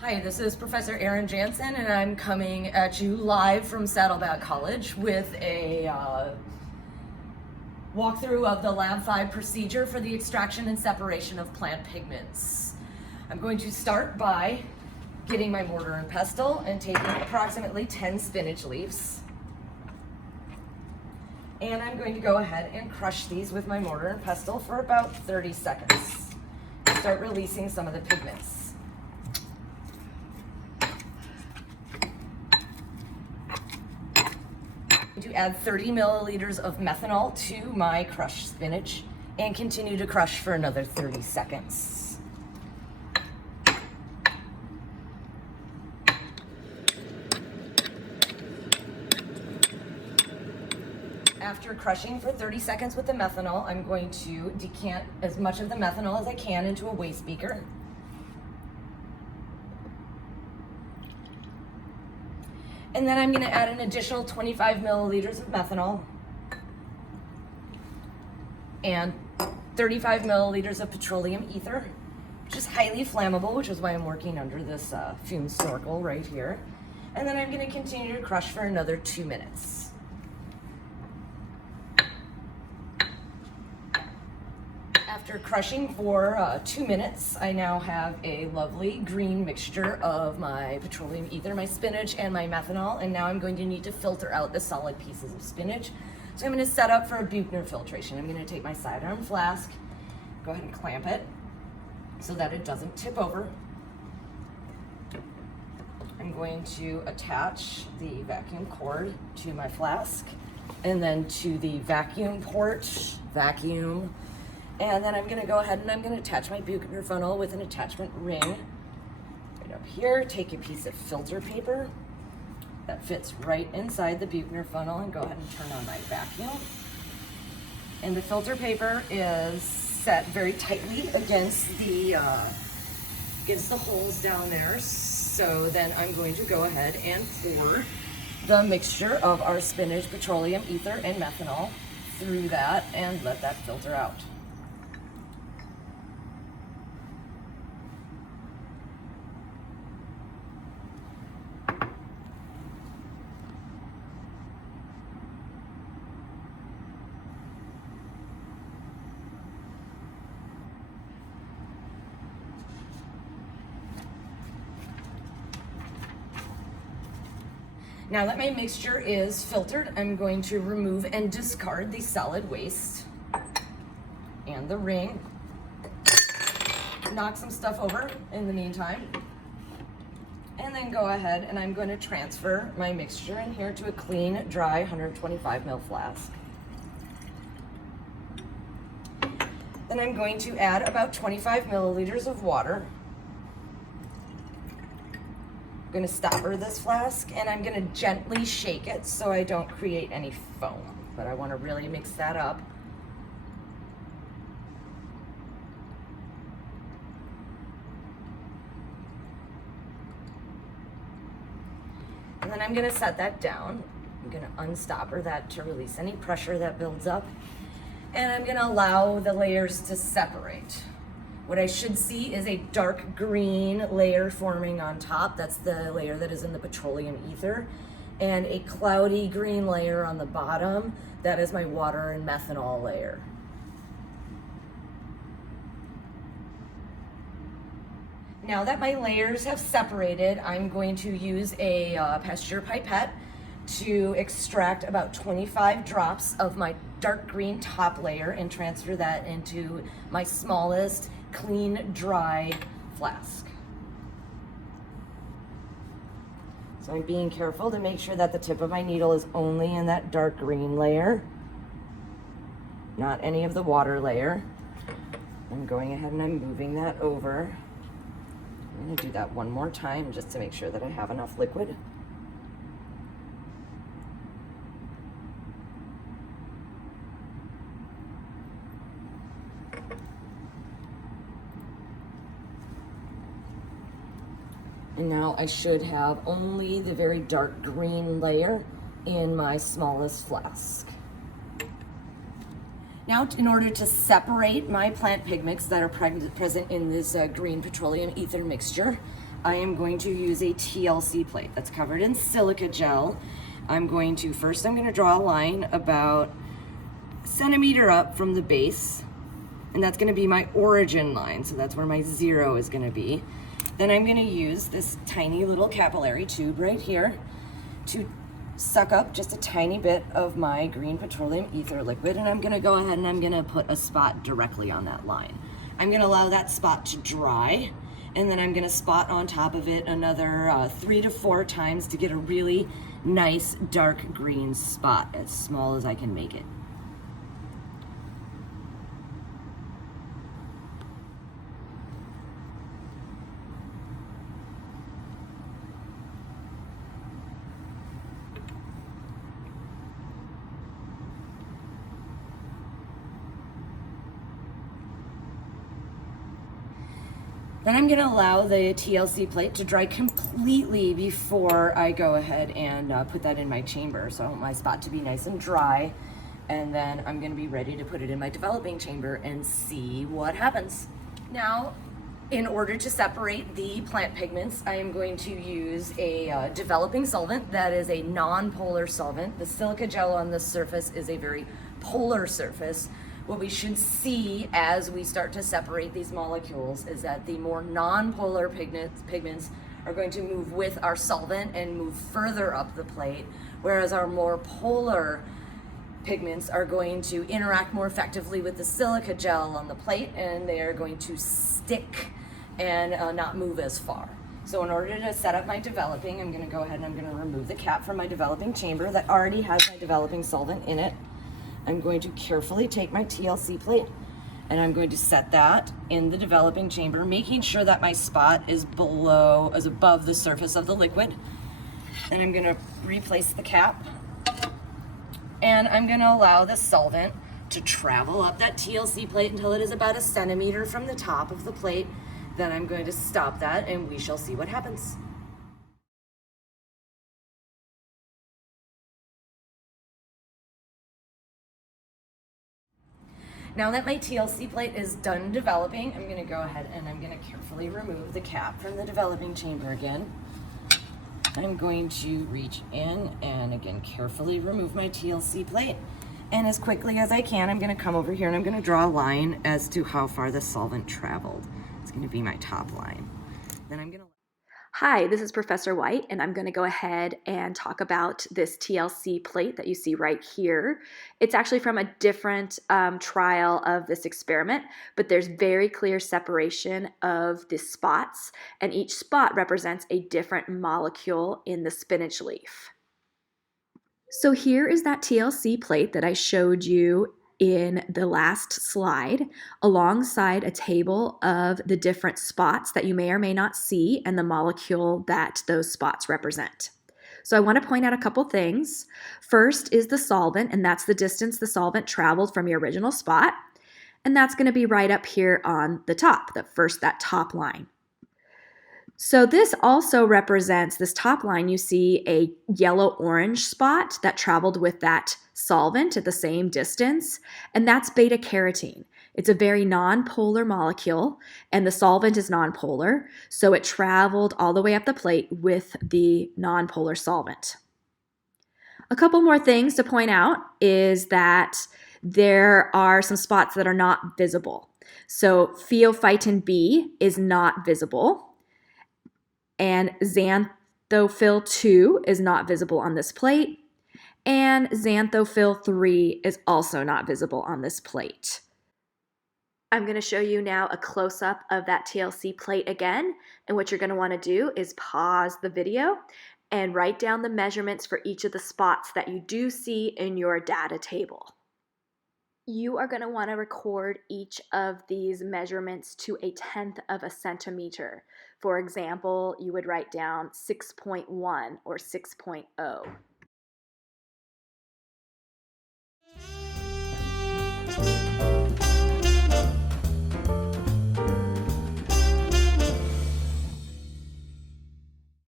Hi, this is Professor Erin Jansen, and I'm coming at you live from Saddleback College with a walkthrough of the Lab 5 procedure for the extraction and separation of plant pigments. I'm going to start by getting my mortar and pestle and taking approximately 10 spinach leaves. And I'm going to go ahead and crush these with my mortar and pestle for about 30 seconds. Start releasing some of the pigments. To add 30 milliliters of methanol to my crushed spinach and continue to crush for another 30 seconds. After crushing for 30 seconds with the methanol, I'm going to decant as much of the methanol as I can into a waste beaker. And then I'm going to add an additional 25 milliliters of methanol and 35 milliliters of petroleum ether, which is highly flammable, which is why I'm working under this fume snorkel right here. And then I'm going to continue to crush for another 2 minutes. After crushing for 2 minutes, I now have a lovely green mixture of my petroleum ether, my spinach, and my methanol, and now I'm going to need to filter out the solid pieces of spinach. So I'm going to set up for a Buchner filtration. I'm going to take my sidearm flask, go ahead and clamp it so that it doesn't tip over. I'm going to attach the vacuum cord to my flask and then to the vacuum port, vacuum. And then I'm going to go ahead and I'm going to attach my Buchner funnel with an attachment ring right up here. Take a piece of filter paper that fits right inside the Buchner funnel and go ahead and turn on my vacuum. And the filter paper is set very tightly against the holes down there. So then I'm going to go ahead and pour the mixture of our spinach, petroleum ether, and methanol through that and let that filter out. Now that my mixture is filtered, I'm going to remove and discard the solid waste and the ring. Knock some stuff over in the meantime. And then go ahead and I'm going to transfer my mixture in here to a clean, dry 125 ml flask. Then I'm going to add about 25 milliliters of water. I'm going to stopper this flask and I'm going to gently shake it so I don't create any foam, but I want to really mix that up. And then I'm going to set that down. I'm going to unstopper that to release any pressure that builds up, and I'm going to allow the layers to separate. What I should see is a dark green layer forming on top. That's the layer that is in the petroleum ether. And a cloudy green layer on the bottom. That is my water and methanol layer. Now that my layers have separated, I'm going to use a Pasteur pipette to extract about 25 drops of my dark green top layer and transfer that into my smallest clean, dry flask. So I'm being careful to make sure that the tip of my needle is only in that dark green layer, not any of the water layer. I'm going ahead and I'm moving that over. I'm going to do that one more time just to make sure that I have enough liquid. And now I should have only the very dark green layer in my smallest flask. Now, in order to separate my plant pigments that are present in this green petroleum ether mixture, I am going to use a TLC plate that's covered in silica gel. I'm going to draw a line about a centimeter up from the base, and that's going to be my origin line, so that's where my 0 is going to be. Then I'm going to use this tiny little capillary tube right here to suck up just a tiny bit of my green petroleum ether liquid, and I'm going to go ahead and I'm going to put a spot directly on that line. I'm going to allow that spot to dry, and then I'm going to spot on top of it another 3 to 4 times to get a really nice dark green spot, as small as I can make it. Then I'm going to allow the TLC plate to dry completely before I go ahead and put that in my chamber. So I want my spot to be nice and dry, and then I'm going to be ready to put it in my developing chamber and see what happens. Now, in order to separate the plant pigments, I am going to use a developing solvent that is a non-polar solvent. The silica gel on this surface is a very polar surface. What we should see as we start to separate these molecules is that the more non-polar pigments are going to move with our solvent and move further up the plate, whereas our more polar pigments are going to interact more effectively with the silica gel on the plate, and they are going to stick and not move as far. So in order to set up my developing, I'm going to go ahead and I'm going to remove the cap from my developing chamber that already has my developing solvent in it. I'm going to carefully take my TLC plate and I'm going to set that in the developing chamber, making sure that my spot is above the surface of the liquid. Then I'm going to replace the cap, and I'm going to allow the solvent to travel up that TLC plate until it is about a centimeter from the top of the plate. Then I'm going to stop that and we shall see what happens. Now that my TLC plate is done developing, I'm going to go ahead and I'm going to carefully remove the cap from the developing chamber again. I'm going to reach in and again carefully remove my TLC plate. And as quickly as I can, I'm going to come over here and I'm going to draw a line as to how far the solvent traveled. It's going to be my top line. Then I'm going to... Hi, this is Professor White, and I'm going to go ahead and talk about this TLC plate that you see right here. It's actually from a different trial of this experiment, but there's very clear separation of the spots, and each spot represents a different molecule in the spinach leaf. So here is that TLC plate that I showed you in the last slide, alongside a table of the different spots that you may or may not see and the molecule that those spots represent. So I want to point out a couple things. First is the solvent, and that's the distance the solvent traveled from your original spot. And that's going to be right up here on the top, that top line. So this also represents, this top line, you see a yellow-orange spot that traveled with that solvent at the same distance, and that's beta-carotene. It's a very nonpolar molecule, and the solvent is nonpolar, so it traveled all the way up the plate with the nonpolar solvent. A couple more things to point out is that there are some spots that are not visible. So pheophytin B is not visible, and xanthophyll 2 is not visible on this plate, and xanthophyll 3 is also not visible on this plate. I'm going to show you now a close-up of that TLC plate again, and what you're going to want to do is pause the video and write down the measurements for each of the spots that you do see in your data table. You are going to want to record each of these measurements to 1/10 of a centimeter. For example, you would write down 6.1 or 6.0.